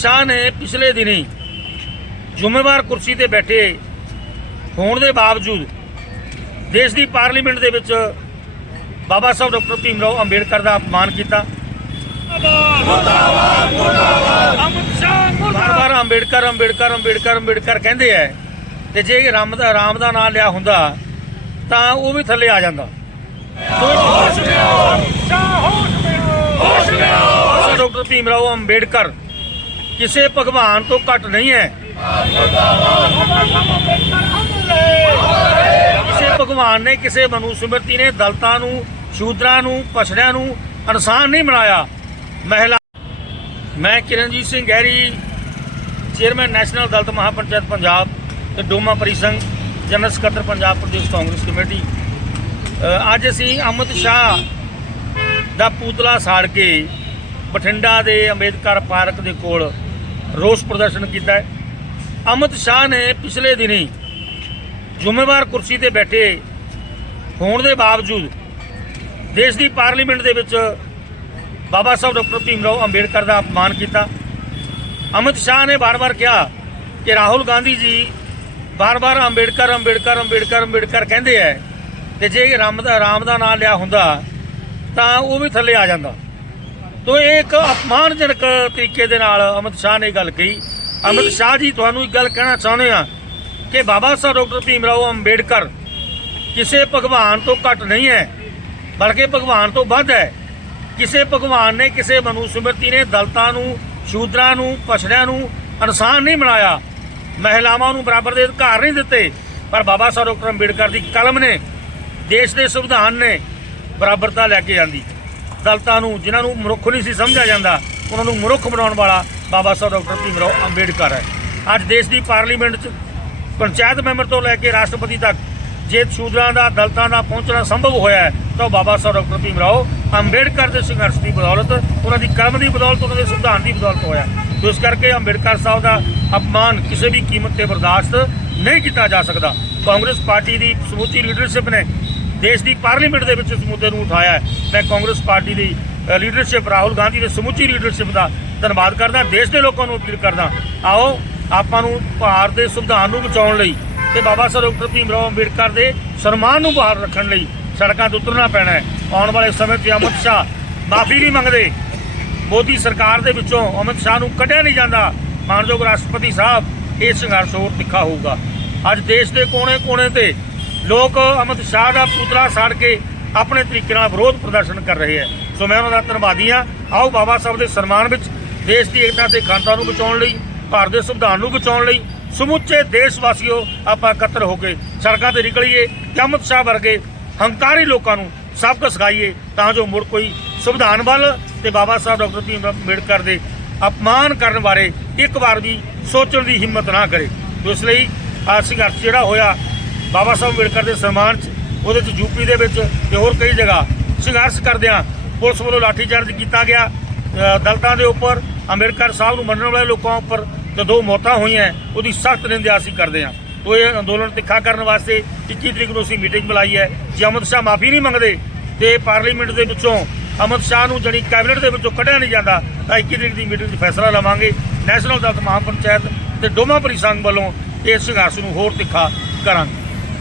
ਸ਼ਾਹ ਨੇ ਪਿਛਲੇ ਦਿਨੀ ਜ਼ਿੰਮੇਵਾਰ ਕੁਰਸੀ ਤੇ ਬੈਠੇ ਹੋਣ ਦੇ ਬਾਵਜੂਦ ਦੇਸ਼ ਦੀ ਪਾਰਲੀਮੈਂਟ ਦੇ ਵਿੱਚ ਬਾਬਾ ਸਾਹਿਬ ਡਾਕਟਰ ਭੀਮਰਾਓ ਅੰਬੇਡਕਰ ਦਾ ਅਪਮਾਨ ਕੀਤਾ। ਅਮਿਤ ਸ਼ਾਹ ਬਾਰ-ਬਾਰ ਅੰਬੇਡਕਰ ਅੰਬੇਡਕਰ ਅੰਬੇਡਕਰ ਅੰਬੇਡਕਰ ਕਹਿੰਦੇ ਐ ਤੇ ਜੇ ਰਾਮ ਦਾ ਰਾਮ ਦਾ ਨਾਮ ਲਿਆ ਹੁੰਦਾ ਤਾਂ ਉਹ ਵੀ ਥੱਲੇ ਆ ਜਾਂਦਾ। ਹੋਸ਼ ਸ਼ਾਹ ਹੋਸ਼ ਲਿਓ ਡਾਕਟਰ ਭੀਮਰਾਓ ਅੰਬੇਡਕਰ ਕਿਸੇ ਭਗਵਾਨ ਤੋਂ ਘੱਟ ਨਹੀਂ ਹੈ। ਕਿਸੇ ਭਗਵਾਨ ਨੇ ਕਿਸੇ ਮਨੂ ਨੇ ਦਲਤਾਂ ਨੂੰ, ਸ਼ੂਦਰਾਂ ਨੂੰ ਪਛੜਿਆਂ ਨੂੰ ਇਨਸਾਨ ਨਹੀਂ ਬਣਾਇਆ। ਮਹਿਲਾ ਮੈਂ ਕਿਰਨਜੀਤ ਸਿੰਘ ਗਹਿਰੀ, ਚੇਅਰਮੈਨ ਨੈਸ਼ਨਲ ਦਲਤ ਮਹਾਪੰਚਾਇਤ ਪੰਜਾਬ ਤੇ ਡੋਮਾ ਪਰਿਸੰਘ ਜਨਰਲ ਸਕੱਤਰ ਪੰਜਾਬ ਪ੍ਰਦੇਸ਼ ਕਾਂਗਰਸ ਕਮੇਟੀ। ਅੱਜ ਅਸੀਂ ਅਮਿਤ ਸ਼ਾਹ ਦਾ ਪੂਤਲਾ ਸਾੜ ਕੇ ਬਠਿੰਡਾ ਦੇ ਅੰਬੇਦਕਰ ਪਾਰਕ ਦੇ ਕੋਲ ਰੋਸ ਪ੍ਰਦਰਸ਼ਨ ਕੀਤਾ ਹੈ। ਅਮਿਤ ਸ਼ਾਹ ਨੇ ਪਿਛਲੇ ਦਿਨੀ ਜ਼ਿੰਮੇਵਾਰ ਕੁਰਸੀ ਤੇ ਬੈਠੇ ਹੋਣ ਦੇ ਬਾਵਜੂਦ ਦੇਸ਼ ਦੀ ਪਾਰਲੀਮੈਂਟ ਦੇ ਵਿੱਚ ਬਾਬਾ ਸਾਹਿਬ ਡਾਕਟਰ ਭੀਮ ਰਾਓ ਅੰਬੇਡਕਰ ਦਾ ਅਪਮਾਨ ਕੀਤਾ। ਅਮਿਤ ਸ਼ਾਹ ਨੇ ਬਾਰ-ਬਾਰ ਕਿਹਾ ਕਿ ਰਾਹੁਲ ਗਾਂਧੀ ਜੀ ਬਾਰ-ਬਾਰ ਅੰਬੇਡਕਰ ਅੰਬੇਡਕਰ ਅੰਬੇਡਕਰ ਅੰਬੇਡਕਰ ਕਹਿੰਦੇ ਐ ਤੇ ਜੇ ਰਾਮ ਦਾ ਰਾਮ ਦਾ ਨਾਮ ਲਿਆ ਹੁੰਦਾ ਤਾਂ ਉਹ ਵੀ ਥੱਲੇ ਆ ਜਾਂਦਾ। ਤੋ ਇਹ ਇੱਕ ਅਪਮਾਨਜਨਕ ਤਰੀਕੇ ਦੇ ਨਾਲ ਅਮਿਤ ਸ਼ਾਹ ਨੇ ਗੱਲ ਕਹੀ। ਅਮਿਤ ਸ਼ਾਹ ਜੀ, ਤੁਹਾਨੂੰ ਇੱਕ ਗੱਲ ਕਹਿਣਾ ਚਾਹੁੰਦੇ ਆ ਕਿ ਬਾਬਾ ਸਾਹਿਬ ਡਾਕਟਰ ਭੀਮਰਾਓ ਅੰਬੇਡਕਰ ਕਿਸੇ ਭਗਵਾਨ ਤੋਂ ਘੱਟ ਨਹੀਂ ਹੈ, ਬਲਕਿ ਭਗਵਾਨ ਤੋਂ ਵੱਧ ਹੈ। ਕਿਸੇ ਭਗਵਾਨ ਨੇ ਕਿਸੇ ਮਨੂ ਨੇ ਦਲਤਾਂ ਨੂੰ, ਸ਼ੂਦਰਾਂ ਨੂੰ, ਪਛੜਿਆਂ ਨੂੰ ਇਨਸਾਨ ਨਹੀਂ ਬਣਾਇਆ। ਮਹਿਲਾਵਾਂ ਨੂੰ ਬਰਾਬਰ ਦੇ ਅਧਿਕਾਰ ਨਹੀਂ ਦਿੱਤੇ, ਪਰ ਬਾਬਾ ਸਾਹਿਬ ਡਾਕਟਰ ਅੰਬੇਡਕਰ ਦੀ ਕਲਮ ਨੇ, ਦੇਸ਼ ਦੇ ਸੰਵਿਧਾਨ ਨੇ ਬਰਾਬਰਤਾ ਲੈ ਕੇ ਆਂਦੀ। ਦਲਤਾਂ ਨੂੰ, ਜਿਨ੍ਹਾਂ ਨੂੰ ਮਨੁੱਖ ਨਹੀਂ ਸੀ ਸਮਝਿਆ ਜਾਂਦਾ, ਉਹਨਾਂ ਨੂੰ ਮਨੁੱਖ ਬਣਾਉਣ ਵਾਲਾ ਬਾਬਾ ਸਾਹਿਬ ਡਾਕਟਰ ਭੀਮਰਾਓ ਅੰਬੇਡਕਰ ਹੈ। ਅੱਜ ਦੇਸ਼ ਦੀ ਪਾਰਲੀਮੈਂਟ 'ਚ ਪੰਚਾਇਤ ਮੈਂਬਰ ਤੋਂ ਲੈ ਕੇ ਰਾਸ਼ਟਰਪਤੀ ਤੱਕ ਜੇ ਸ਼ੂਦਰਾਂ ਦਾ, ਦਲਤਾਂ ਦਾ ਪਹੁੰਚਣਾ ਸੰਭਵ ਹੋਇਆ ਹੈ, ਤਾਂ ਉਹ ਬਾਬਾ ਸਾਹਿਬ ਡਾਕਟਰ ਭੀਮਰਾਓ ਅੰਬੇਡਕਰ ਦੇ ਸੰਘਰਸ਼ ਦੀ ਬਦੌਲਤ, ਉਹਨਾਂ ਦੀ ਕਰਮ ਦੀ ਬਦੌਲਤ, ਉਹਨਾਂ ਦੇ ਸੰਵਿਧਾਨ ਦੀ ਬਦੌਲਤ ਹੋਇਆ ਤੇ ਇਸ ਕਰਕੇ ਅੰਬੇਡਕਰ ਸਾਹਿਬ ਦਾ ਅਪਮਾਨ ਕਿਸੇ ਵੀ ਕੀਮਤ ਤੇ ਬਰਦਾਸ਼ਤ ਨਹੀਂ ਕੀਤਾ ਜਾ ਸਕਦਾ। ਕਾਂਗਰਸ ਪਾਰਟੀ ਦੀ ਸਮੁੱਚੀ ਲੀਡਰਸ਼ਿਪ ਨੇ ਦੇਸ਼ ਦੀ ਪਾਰਲੀਮੈਂਟ ਦੇ ਵਿੱਚ ਇਸ ਮੁੱਦੇ ਨੂੰ ਉਠਾਇਆ ਹੈ। ਮੈਂ ਕਾਂਗਰਸ ਪਾਰਟੀ ਦੀ ਲੀਡਰਸ਼ਿਪ ਰਾਹੁਲ ਗਾਂਧੀ ਦੇ ਸਮੁੱਚੀ ਲੀਡਰਸ਼ਿਪ ਦਾ ਧੰਨਵਾਦ ਕਰਦਾ, ਦੇਸ਼ ਦੇ ਲੋਕਾਂ ਨੂੰ ਅਪੀਲ ਕਰਦਾ। ਆਓ, ਆਪਾਂ ਨੂੰ ਭਾਰਤ ਦੇ ਸੰਵਿਧਾਨ ਨੂੰ ਬਚਾਉਣ ਲਈ ਤੇ ਬਾਬਾ ਸਾਹਿਬ ਡਾਕਟਰ ਭੀਮਰਾਓ ਅੰਬੇਡਕਰ ਦੇ ਸਨਮਾਨ ਨੂੰ ਬਹਾਲ ਰੱਖਣ ਲਈ ਸੜਕਾਂ ਤੇ ਉਤਰਨਾ ਪੈਣਾ ਹੈ। ਆਉਣ ਵਾਲੇ ਸਮੇਂ 'ਤੇ ਅਮਿਤ ਸ਼ਾਹ ਮਾਫੀ ਨਹੀਂ ਮੰਗਦੇ। ਮੋਦੀ ਸਰਕਾਰ ਦੇ ਵਿੱਚੋਂ ਅਮਿਤ ਸ਼ਾਹ ਨੂੰ ਕੱਢਿਆ ਨਹੀਂ ਜਾਂਦਾ। ਮਾਨਯੋਗ ਰਾਸ਼ਟਰਪਤੀ ਸਾਹਿਬ, ਇਹ ਸੰਘਰਸ਼ ਹੋਰ ਤਿੱਖਾ ਹੋਊਗਾ। ਅੱਜ ਦੇਸ਼ ਦੇ ਕੋਨੇ-ਕੋਨੇ ਤੇ ਲੋਕ ਅਮਿਤ ਸ਼ਾਹ ਦਾ ਪੁਤਲਾ ਸਾੜ ਕੇ ਆਪਣੇ ਤਰੀਕੇ ਨਾਲ ਵਿਰੋਧ ਪ੍ਰਦਰਸ਼ਨ ਕਰ ਰਹੇ ਹੈ। ਸੋ ਮੈਂ ਉਹਨਾਂ ਦਾ ਧੰਨਵਾਦੀ ਹਾਂ। ਆਓ ਬਾਬਾ ਸਾਹਿਬ ਦੇ ਸਨਮਾਨ ਵਿੱਚ ਦੇਸ਼ ਦੀ ਏਕਤਾ ਤੇ ਅਖੰਡਤਾ ਨੂੰ ਬਚਾਉਣ ਲਈ, ਭਾਰਤ ਦੇ ਸੰਵਿਧਾਨ ਨੂੰ ਬਚਾਉਣ ਲਈ ਸਮੁੱਚੇ ਦੇਸ਼ ਵਾਸੀਓ ਆਪਾਂ ਇਕੱਤਰ ਹੋ ਕੇ ਸੜਕਾਂ ਤੇ ਨਿਕਲੀਏ, ਤੇ ਅਮਿਤ ਸ਼ਾਹ ਵਰਗੇ ਹੰਕਾਰੀ ਲੋਕਾਂ ਨੂੰ ਸਬਕ ਸਿਖਾਈਏ, ਤਾਂ ਜੋ ਮੁੜ ਕੋਈ ਸੰਵਿਧਾਨ ਵੱਲ ਤੇ ਬਾਬਾ ਸਾਹਿਬ ਡਾਕਟਰ ਭੀਮ ਰਾਓ ਅੰਬੇਡਕਰ ਦੇ ਅਪਮਾਨ ਕਰਨ ਬਾਰੇ ਇੱਕ ਵਾਰ ਵੀ ਸੋਚਣ ਦੀ ਹਿੰਮਤ ਨਾ ਕਰੇ। ਇਸ ਲਈ ਆ ਸੰਘਰਸ਼ ਜਿਹੜਾ ਹੋਇਆ ਬਾਬਾ ਸਾਹਿਬ ਅੰਬੇਡਕਰ ਦੇ ਸਨਮਾਨ ਚ, ਉਹਦੇ ਚ ਯੂਪੀ ਦੇ ਵਿੱਚ ਤੇ ਹੋਰ ਕਈ ਜਗ੍ਹਾ ਸੰਘਰਸ਼ ਕਰਦਿਆਂ ਪੁਲਿਸ ਵੱਲੋਂ ਲਾਠੀਚਾਰਜ ਕੀਤਾ ਗਿਆ। ਦਲਤਾਂ ਦੇ ਉੱਪਰ ਅੰਬੇਡਕਰ ਸਾਹਿਬ ਨੂੰ ਮੰਨਣ ਵਾਲੇ ਲੋਕਾਂ ਉੱਪਰ ਤੇ ਦੋ ਮੌਤਾਂ ਹੋਈਆਂ ਉਹਦੀ ਸਖਤ ਨਿੰਦਿਆ ਅਸੀਂ ਕਰਦੇ ਹਾਂ। ਤੋ ਇਹ ਅੰਦੋਲਨ ਤਿੱਖਾ ਕਰਨ ਵਾਸਤੇ 21 ਤਰੀਕ ਨੂੰ ਅਸੀਂ ਮੀਟਿੰਗ ਬੁਲਾਈ ਹੈ, ਜੇ ਅਮਿਤ ਸ਼ਾਹ ਮਾਫੀ ਨਹੀਂ ਮੰਗਦੇ ਤੇ ਪਾਰਲੀਮੈਂਟ ਦੇ ਵਿੱਚੋਂ ਅਮਿਤ ਸ਼ਾਹ ਨੂੰ ਜਿਹੜੀ ਕੈਬਨਿਟ ਦੇ ਵਿੱਚੋਂ ਕੱਢਿਆ ਨਹੀਂ ਜਾਂਦਾ, ਤਾਂ 21 ਤਰੀਕ ਦੀ ਮੀਟਿੰਗ 'ਚ ਫੈਸਲਾ ਲਵਾਂਗੇ। ਨੈਸ਼ਨਲ ਦਲਤ ਮਹਾਪੰਚਾਇਤ ਤੇ ਡੋਮਾ ਪਰਿਸੰਘ ਵੱਲੋਂ ਇਸ ਸੰਘਰਸ਼ ਨੂੰ ਹੋਰ ਤਿੱਖਾ ਕਰਾਂਗੇ।